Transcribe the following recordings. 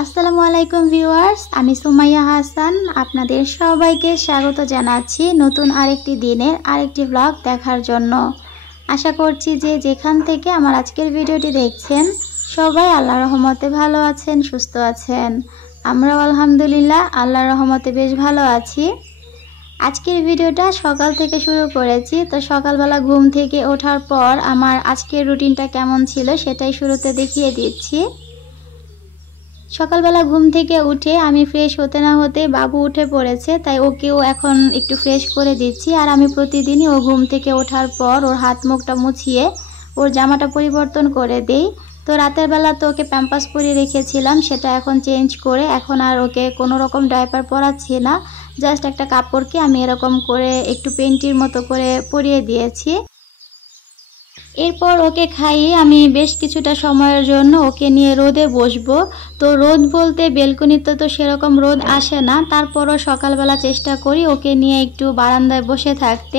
আসসালামু আলাইকুম ভিউয়ার্স, আমি সুমাইয়া হাসান আপনাদের সবাইকে স্বাগত জানাচ্ছি নতুন আরেকটি দিনের আরেকটি ব্লগ দেখার জন্য। আশা করছি যে যেখান থেকে আমার আজকের ভিডিওটি দেখছেন সবাই আল্লাহর রহমতে ভালো আছেন, সুস্থ আছেন। আমরাও আলহামদুলিল্লাহ আল্লাহর রহমতে বেশ ভালো আছি। আজকের ভিডিওটা সকাল থেকে শুরু করেছি। তো সকালবেলা ঘুম থেকে ওঠার পর আমার আজকের রুটিনটা কেমন ছিল সেটাই শুরুতে দেখিয়ে দিচ্ছি। সকালবেলা ঘুম থেকে উঠে আমি ফ্রেশ হতে না হতে বাবু উঠে পড়েছে, তাই ওকেও এখন একটু ফ্রেশ করে দিচ্ছি। আর আমি প্রতিদিনই ও ঘুম থেকে ওঠার পর ওর হাত মুখটা মুছিয়ে ওর জামাটা পরিবর্তন করে দেই। তো রাতের বেলা তো ওকে প্যাম্পাস পরিয়ে রেখেছিলাম, সেটা এখন চেঞ্জ করে এখন আর ওকে কোনো রকম ডাইপার পরাচ্ছি না। জাস্ট একটা কাপড়কে আমি এরকম করে একটু পেন্টির মতো করে পরিয়ে দিয়েছি। এরপর ওকে খাইয়ে আমি বেশ কিছুটা সময়ের জন্য ওকে নিয়ে রোদে বসবো। তো রোদ বলতে বেলকনিতে তো সেরকম রোদ আসে না, তারপরও সকালবেলা চেষ্টা করি ওকে নিয়ে একটু বারান্দায় বসে থাকতে।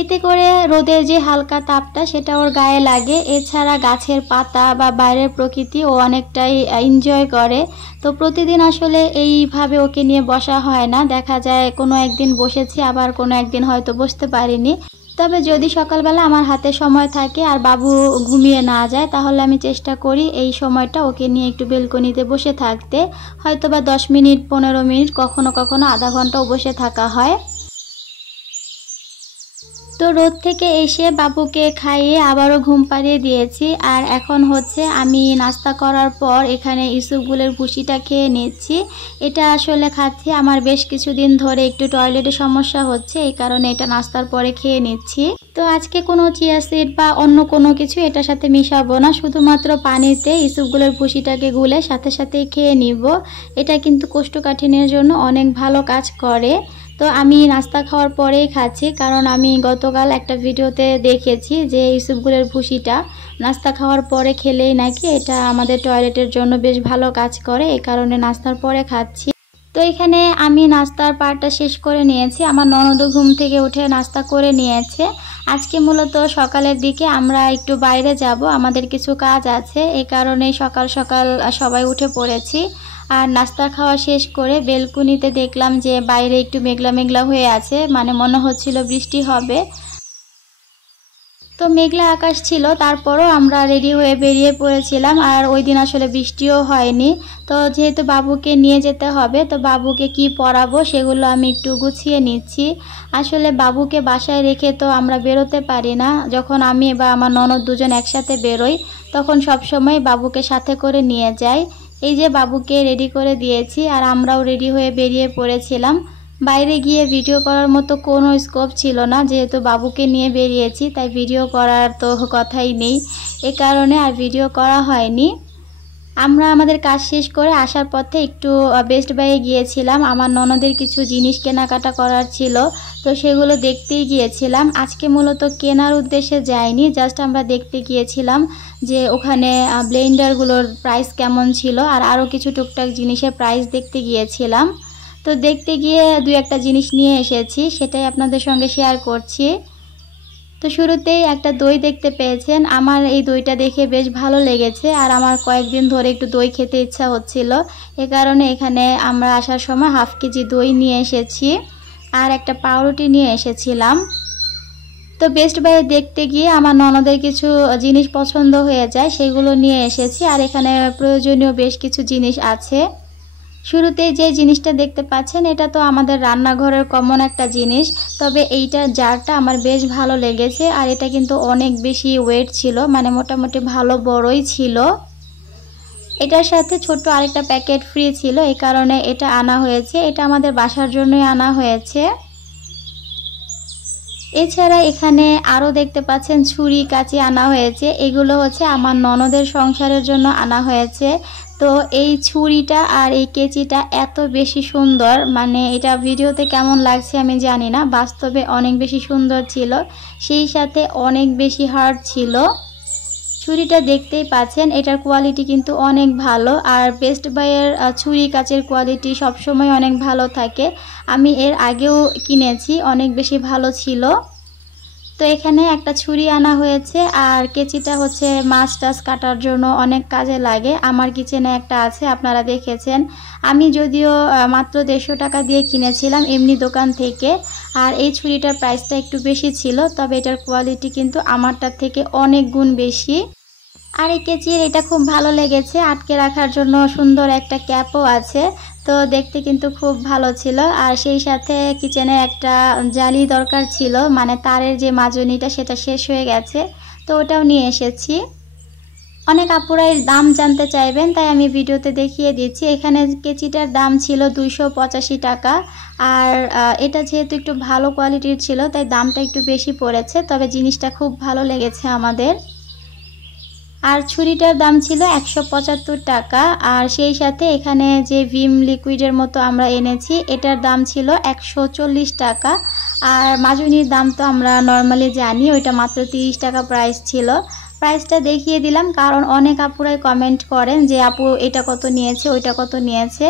এতে করে রোদের যে হালকা তাপটা সেটা ওর গায়ে লাগে। এছাড়া গাছের পাতা বা বাইরের প্রকৃতি ও অনেকটাই এনজয় করে। তো প্রতিদিন আসলে এইভাবে ওকে নিয়ে বসা হয় না, দেখা যায় কোনো একদিন বসেছি আবার কোনো একদিন হয়তো বসতে পারিনি। তবে যদি সকালবেলা আমার হাতে সময় থাকে আর বাবু ঘুমিয়ে না যায় তাহলে আমি চেষ্টা করি এই সময়টা ওকে নিয়ে একটু বেলকনিতে বসে থাকতে। হয়তো বা 10 মিনিট 15 মিনিট, কখনো কখনো আধা ঘন্টাও বসে থাকা হয়। তো রোদ থেকে এসে বাবুকে খাইয়ে আবারও ঘুম পাড়িয়ে দিয়েছি। আর এখন হচ্ছে আমি নাস্তা করার পর এখানে ইসবগুলের ভুসিটা খেয়ে নিচ্ছি। এটা আসলে খাচ্ছি আমার বেশ কিছুদিন ধরে একটু টয়লেটে সমস্যা হচ্ছে, এই কারণে এটা নাস্তার পরে খেয়ে নিচ্ছি। তো আজকে কোনো চিয়া সিড বা অন্য কোনো কিছু এটার সাথে মিশাবো না, শুধুমাত্র পানিতে ইসবগুলের ভুসিটাকে গুলে সাথে সাথেই খেয়ে নিব। এটা কিন্তু কোষ্ঠকাঠিন্যের জন্য অনেক ভালো কাজ করে। তো আমি নাস্তা খাওয়ার পরেই খাচ্ছি, কারণ আমি গতকাল একটা ভিডিওতে দেখেছি যে ইসবগুলের ভুসিটা নাস্তা খাওয়ার পরে খেলেই নাকি এটা আমাদের টয়লেটের জন্য বেশ ভালো কাজ করে, এই কারণে নাস্তার পরে খাচ্ছি। তো এখানে আমি নাস্তার পার্টটা শেষ করে নিয়েছি। আমার ননদও ঘুম থেকে উঠে নাস্তা করে নিয়েছে। আজকে মূলত সকালের দিকে আমরা একটু বাইরে যাব, আমাদের কিছু কাজ আছে, এই কারণে সকাল সকাল সবাই উঠে পড়েছি। আর নাস্তা খাওয়া শেষ করে বেলকুনিতে দেখলাম যে বাইরে একটু মেঘলা মেঘলা হয়ে আছে, মানে মনে হচ্ছিল বৃষ্টি হবে। তো মেঘলা আকাশ ছিল, তারপরও আমরা রেডি হয়ে বেরিয়ে পড়েছিলাম। আর ওই দিন আসলে বৃষ্টিও হয়নি। তো যেহেতু বাবুকে নিয়ে যেতে হবে, তো বাবুকে কি পরাবো সেগুলো আমি একটু গুছিয়ে নিচ্ছি। আসলে বাবুকে বাসায় রেখে তো আমরা বেরোতে পারি না। যখন আমি বা আমার ননদ দুজন একসাথে বেরোই তখন সবসময় বাবুকে সাথে করে নিয়ে যাই। এই যে বাবুকে রেডি করে দিয়েছি আর আমরাও রেডি হয়ে বেরিয়ে পড়েছিলাম। বাইরে গিয়ে ভিডিও করার মতো কোনো স্কোপ ছিল না, যেহেতু বাবুকে নিয়ে বেরিয়েছি তাই ভিডিও করার তো কথাই নেই, এ কারণে আর ভিডিও করা হয়নি। আমরা আমাদের কাজ শেষ করে আসার পথে একটু বেস্ট বাইয়ে গিয়েছিলাম, আমার ননদের কিছু জিনিস কেনাকাটা করার ছিল, তো সেগুলো দেখতেই গিয়েছিলাম। আজকে মূলত কেনার উদ্দেশ্যে যাইনি, জাস্ট আমরা দেখতে গিয়েছিলাম যে ওখানে ব্লেন্ডারগুলোর প্রাইস কেমন ছিল আর আরও কিছু টুকটাক জিনিসের প্রাইস দেখতে গিয়েছিলাম। তো দেখতে গিয়ে দু একটা জিনিস নিয়ে এসেছি, সেটাই আপনাদের সঙ্গে শেয়ার করছি। তো শুরুতেই একটা দই দেখতে পেয়েছেন, আমার এই দইটা দেখে বেশ ভালো লেগেছে আর আমার কয়েকদিন ধরে একটু দই খেতে ইচ্ছা হচ্ছিল, এ কারণে এখানে আমরা আসার সময় হাফ কেজি দই নিয়ে এসেছি আর একটা পাউরুটি নিয়ে এসেছিলাম। তো বেস্ট বাইয়ে দেখতে গিয়ে আমার ননদের কিছু জিনিস পছন্দ হয়ে যায়, সেগুলো নিয়ে এসেছি। আর এখানে প্রয়োজনীয় বেশ কিছু জিনিস আছে। শুরুতে যে জিনিসটা দেখতে পাচ্ছেন এটা তো আমাদের রান্নাঘরের কমন একটা জিনিস, তবে এইটা জারটা আমার বেশ ভালো লেগেছে আর এটা কিন্তু অনেক বেশি ওয়েট ছিল, মানে মোটামুটি ভালো বড়ই ছিল। এটার সাথে ছোট্ট আরেকটা প্যাকেট ফ্রি ছিল, এই কারণে এটা আনা হয়েছে, এটা আমাদের বাসার জন্যই আনা হয়েছে। এছাড়া এখানে আরও দেখতে পাচ্ছেন ছুরি কাঁচি আনা হয়েছে, এগুলো হচ্ছে আমার ননদের সংসারের জন্য আনা হয়েছে। তো এই ছুরিটা আর এই কেচিটা এত বেশি সুন্দর, মানে এটা ভিডিওতে কেমন লাগছে আমি জানি না, বাস্তবে অনেক বেশি সুন্দর ছিল, সেই সাথে অনেক বেশি হার্ড ছিল। ছুরিটা দেখতেই পাচ্ছেন, এটার কোয়ালিটি কিন্তু অনেক ভালো। আর বেস্ট বাইয়ের ছুরি কাচের কোয়ালিটি সবসময় অনেক ভালো থাকে, আমি এর আগেও কিনেছি, অনেক বেশি ভালো ছিল। তো এখানে একটা ছুরি আনা হয়েছে আর কেচিটা হচ্ছে মাছ টাছ কাটার জন্য অনেক কাজে লাগে। আমার কিচেনে একটা আছে, আপনারা দেখেছেন। আমি যদিও মাত্র 150 টাকা দিয়ে কিনেছিলাম এমনি দোকান থেকে। আর এই ছুরিটার প্রাইসটা একটু বেশি ছিল, তবে এটার কোয়ালিটি কিন্তু আমারটার থেকে অনেক গুণ বেশি। আর এই কেচির এটা খুব ভালো লেগেছে, আটকে রাখার জন্য সুন্দর একটা ক্যাপও আছে। তো দেখতে কিন্তু খুব ভালো ছিল। আর সেই সাথে কিচেনে একটা জালি দরকার ছিল, মানে তারের যে মাজনিটা সেটা শেষ হয়ে গেছে, তো ওটাও নিয়ে এসেছি। অনেক আপুরাই দাম জানতে চাইবেন, তাই আমি ভিডিওতে দেখিয়ে দিচ্ছি। এখানে কেচিটার দাম ছিল 285 টাকা। আর এটা যেহেতু একটু ভালো কোয়ালিটির ছিল তাই দামটা একটু বেশি পড়েছে, তবে জিনিসটা খুব ভালো লেগেছে আমাদের। আর ছুরিটার দাম ছিল 175 টাকা। আর সেই সাথে এখানে যে ভিম লিকুইডের মতো আমরা এনেছি এটার দাম ছিল 140 টাকা। আর মাজনির দাম তো আমরা নর্মালি জানি, ওইটা মাত্র 30 টাকা প্রাইস ছিল। প্রাইসটা দেখিয়ে দিলাম কারণ অনেক আপুরাই কমেন্ট করেন যে আপু এটা কত নিয়েছে, ওইটা কত নিয়েছে।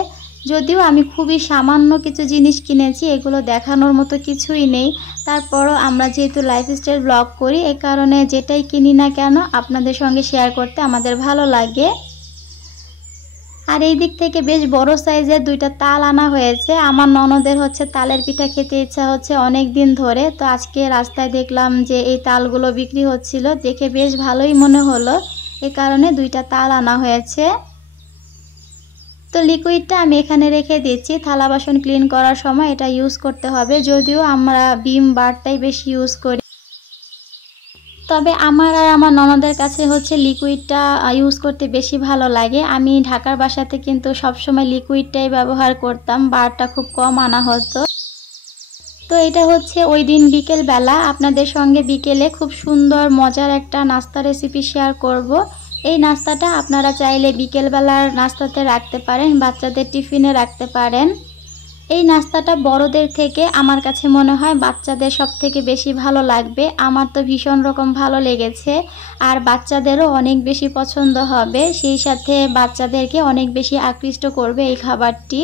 যদিও আমি খুবই সামান্য কিছু জিনিস কিনেছি, এগুলো দেখানোর মতো কিছুই নেই। তারপরও আমরা যেহেতু লাইফস্টাইল ব্লগ করি, এ কারণে যেটাই কিনি না কেন আপনাদের সঙ্গে শেয়ার করতে আমাদের ভালো লাগে। আর এই দিক থেকে বেশ বড় সাইজের 2টা তাল আনা হয়েছে। আমার ননদের হচ্ছে তালের পিঠা খেতে ইচ্ছা হচ্ছে অনেক দিন ধরে, তো আজকে রাস্তায় দেখলাম যে এই তালগুলো বিক্রি হচ্ছিল, দেখে বেশ ভালোই মনে হলো, এ কারণে 2টা তাল আনা হয়েছে। তো লিকুইডটা আমি এখানে রেখে দিচ্ছি, থালা বাসন ক্লিন করার সময় এটা ইউজ করতে হবে। যদিও আমরা ভিম বারটাই বেশি ইউজ করি, তবে আমার আর আমার ননদের কাছে হচ্ছে লিকুইডটা ইউজ করতে বেশি ভালো লাগে। আমি ঢাকার বাসাতে কিন্তু সবসময় লিকুইডটাই ব্যবহার করতাম, বারটা খুব কম আনা হতো। তো এটা হচ্ছে ওই দিন বিকেল বেলা আপনাদের সঙ্গে বিকেলে খুব সুন্দর মজার একটা নাস্তা রেসিপি শেয়ার করব। এই নাস্তাটা আপনারা চাইলে বিকেলবেলার নাস্তাতে রাখতে পারেন, বাচ্চাদের টিফিনে রাখতে পারেন। এই নাস্তাটা বড়দের থেকে আমার কাছে মনে হয় বাচ্চাদের সব থেকে বেশি ভালো লাগবে। আমার তো ভীষণ রকম ভালো লেগেছে, আর বাচ্চাদেরও অনেক বেশি পছন্দ হবে। সেই সাথে বাচ্চাদেরকে অনেক বেশি আকৃষ্ট করবে এই খাবারটি।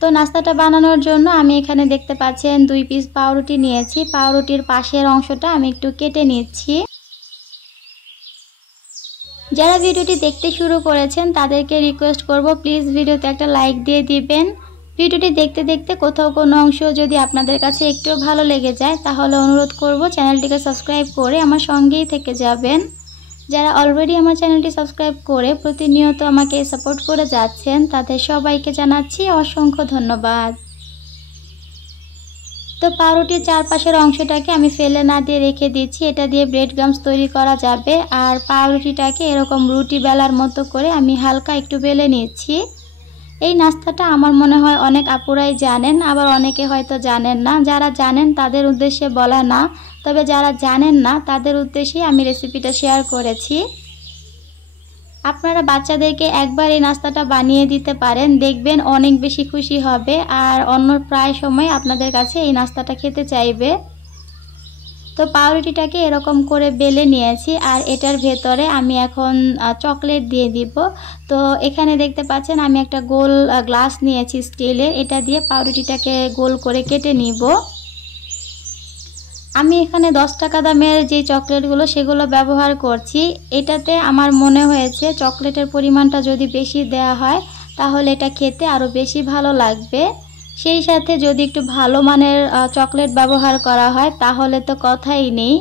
তো নাস্তাটা বানানোর জন্য আমি এখানে দেখতে পাচ্ছেন 2 পিস পাউরুটি নিয়েছি। পাউরুটির পাশের অংশটা আমি একটু কেটে নিচ্ছি। যারা ভিডিওটি দেখতে শুরু করেছেন তাদেরকে রিকোয়েস্ট করব প্লিজ ভিডিওতে একটা লাইক দিয়ে দিবেন। ভিডিওটি দেখতে দেখতে কোথাও কোনো অংশ যদি আপনাদের কাছে একটু ভালো লেগে যায় তাহলে অনুরোধ করব চ্যানেলটিকে সাবস্ক্রাইব করে আমার সঙ্গেই থেকে যাবেন। যারা অলরেডি আমার চ্যানেলটি সাবস্ক্রাইব করে প্রতিনিয়ত আমাকে সাপোর্ট করে যাচ্ছেন তাদের সবাইকে জানাচ্ছি অসংখ্য ধন্যবাদ। তো পাউরুটির চারপাশের অংশটাকে আমি ফেলে না দিয়ে রেখে দিচ্ছি, এটা দিয়ে ব্রেড গামস তৈরি করা যাবে। আর পাউরুটিটাকে এরকম রুটি বেলার মতো করে আমি হালকা একটু বেলে নিচ্ছি। এই নাস্তাটা আমার মনে হয় অনেক আপুরাই জানেন, আবার অনেকে হয়তো জানেন না। যারা জানেন তাদের উদ্দেশ্যে বলা না, তবে যারা জানেন না তাদের উদ্দেশ্যে আমি রেসিপিটা শেয়ার করেছি। আপনারা বাচ্চাদেরকে একবার এই নাস্তাটা বানিয়ে দিতে পারেন, দেখবেন অনেক বেশি খুশি হবে আর অন্য প্রায় সময় আপনাদের কাছে এই নাস্তাটা খেতে চাইবে। তো পাউরুটিটাকে এরকম করে বেলে নিয়েছি আর এটার ভেতরে আমি এখন চকলেট দিয়ে দিব। তো এখানে দেখতে পাচ্ছেন আমি একটা গোল গ্লাস নিয়েছি স্টিলের, এটা দিয়ে পাউরুটিটাকে গোল করে কেটে নিব। আমি এখানে 10 টাকা দামের যে চকলেটগুলো সেগুলো ব্যবহার করছি। এটাতে আমার মনে হয়েছে চকলেটের পরিমাণটা যদি বেশি দেওয়া হয় তাহলে এটা খেতে আরও বেশি ভালো লাগবে। সেই সাথে যদি একটু ভালো মানের চকলেট ব্যবহার করা হয় তাহলে তো কথাই নেই।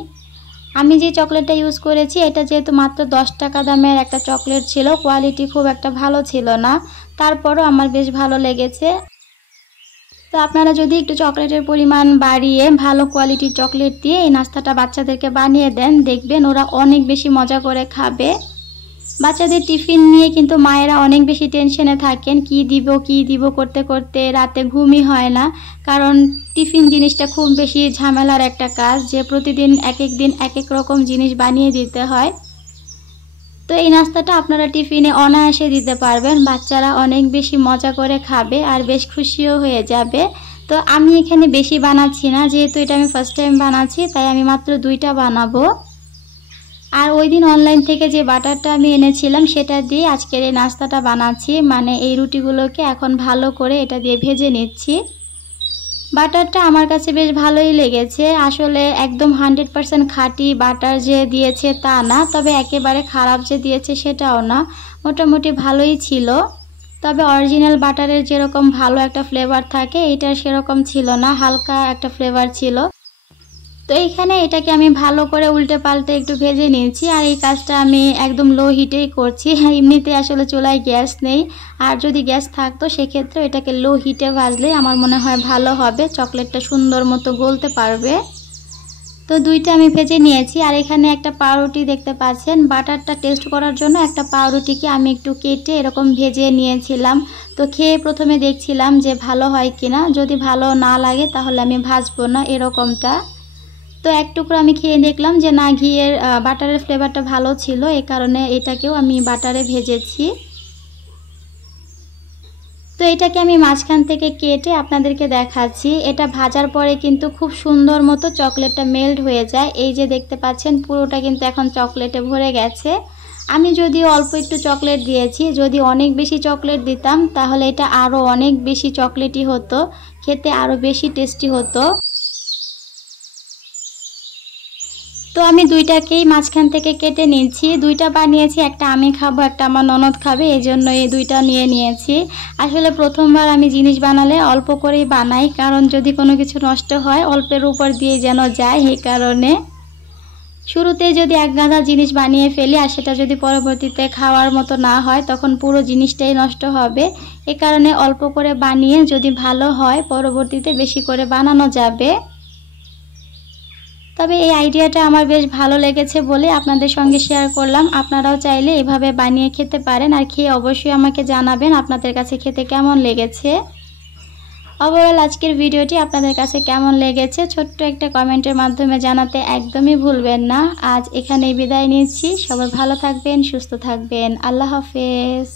আমি যে চকলেটটা ইউজ করেছি এটা যেহেতু মাত্র 10 টাকা দামের একটা চকলেট ছিল, কোয়ালিটি খুব একটা ভালো ছিল না, তারপরও আমার বেশ ভালো লেগেছে। তো আপনারা যদি একটু চকলেটের পরিমাণ বাড়িয়ে ভালো কোয়ালিটির চকলেট দিয়ে এই নাস্তাটা বাচ্চাদেরকে বানিয়ে দেন, দেখবেন ওরা অনেক বেশি মজা করে খাবে। বাচ্চাদের টিফিন নিয়ে কিন্তু মায়েরা অনেক বেশি টেনশনে থাকেন, কি দিব করতে করতে রাতে ঘুমই হয় না। কারণ টিফিন জিনিসটা খুব বেশি ঝামেলার একটা কাজ, যে প্রতিদিন এক এক দিন এক এক রকম জিনিস বানিয়ে দিতে হয়। তো এই নাস্তাটা আপনারা টিফিনে অনায়াসে দিতে পারবেন, বাচ্চারা অনেক বেশি মজা করে খাবে আর বেশ খুশিও হয়ে যাবে। তো আমি এখানে বেশি বানাচ্ছি না, যেহেতু এটা আমি ফার্স্ট টাইম বানাচ্ছি তাই আমি মাত্র 2টা বানাবো। আর ওই দিন অনলাইন থেকে যে বাটারটা আমি এনেছিলাম সেটা দিয়ে আজকের এই নাস্তাটা বানাচ্ছি, মানে এই রুটিগুলোকে এখন ভালো করে এটা দিয়ে ভেজে নিচ্ছি। বাটারটা আমার কাছে বেশ ভালোই লেগেছে। আসলে একদম 100% খাঁটি বাটার যে দিয়েছে তা না, তবে একেবারে খারাপ যে দিয়েছে সেটাও না, মোটামুটি ভালোই ছিল। তবে অরিজিনাল বাটারের যেরকম ভালো একটা ফ্লেভার থাকে এটার সেরকম ছিল না, হালকা একটা ফ্লেভার ছিল। তো এইখানে এটাকে আমি ভালো করে উল্টে পাল্টে একটু ভেজে নিয়েছি, আর এই কাজটা আমি একদম লো হিটেই করছি। এমনিতে আসলে চুলায় গ্যাস নেই, আর যদি গ্যাস থাকতো সেক্ষেত্রে এটাকে লো হিটে ভাজলে আমার মনে হয় ভালো হবে, চকলেটটা সুন্দর মতো গলতে পারবে। তো দুইটা আমি ভেজে নিয়েছি। আর এখানে একটা পাউরুটি দেখতে পাচ্ছেন, বাটারটা টেস্ট করার জন্য একটা পাউরুটিকে আমি একটু কেটে এরকম ভেজে নিয়েছিলাম। তো খেয়ে প্রথমে দেখছিলাম যে ভালো হয় কিনা, যদি ভালো না লাগে তাহলে আমি ভাজবো না, এরকমটা। তো এক টুকরো আমি খেয়ে দেখলাম যে না, ঘিয়ের বাটারের ফ্লেভারটা ভালো ছিল, এই কারণে এটাকেও আমি বাটারে ভেজেছি। তো এটাকে আমি মাঝখান থেকে কেটে আপনাদেরকে দেখাচ্ছি। এটা ভাজার পরে কিন্তু খুব সুন্দর মতো চকলেটটা মেল্ট হয়ে যায়। এই যে দেখতে পাচ্ছেন পুরোটা কিন্তু এখন চকলেটে ভরে গেছে। আমি যদিও অল্প একটু চকলেট দিয়েছি, যদি অনেক বেশি চকলেট দিতাম তাহলে এটা আরও অনেক বেশি চকলেটি হতো, খেতে আরও বেশি টেস্টি হতো। তো আমি দুইটাকেই মাঝখান থেকে কেটে নিয়েছি, দুইটা বানিয়েছি, একটা আমি খাবো একটা আমার ননদ খাবে, এই জন্য এই দুইটা নিয়ে নিয়েছি। আসলে প্রথমবার আমি জিনিস বানালে অল্প করেই বানাই, কারণ যদি কোনো কিছু নষ্ট হয় অল্পের উপর দিয়ে যেন যায়, এই কারণে শুরুতে যদি এক গাদা জিনিস বানিয়ে ফেলি আর সেটা যদি পরবর্তীতে খাওয়ার মতো না হয় তখন পুরো জিনিসটাই নষ্ট হবে। এ কারণে অল্প করে বানিয়ে যদি ভালো হয় পরবর্তীতে বেশি করে বানানো যাবে। তবে এই আইডিয়াটা আমার বেশ ভালো লেগেছে বলে আপনাদের সঙ্গে শেয়ার করলাম। আপনারাও চাইলে এভাবে বানিয়ে খেতে পারেন, আর খেয়ে অবশ্যই আমাকে জানাবেন আপনাদের কাছে খেতে কেমন লেগেছে। ওভারঅল আজকের ভিডিওটি আপনাদের কাছে কেমন লেগেছে ছোট্ট একটা কমেন্টের মাধ্যমে জানাতে একদমই ভুলবেন না। আজ এখানেই বিদায় নিচ্ছি, সবাই ভালো থাকবেন, সুস্থ থাকবেন, আল্লাহ হাফেজ।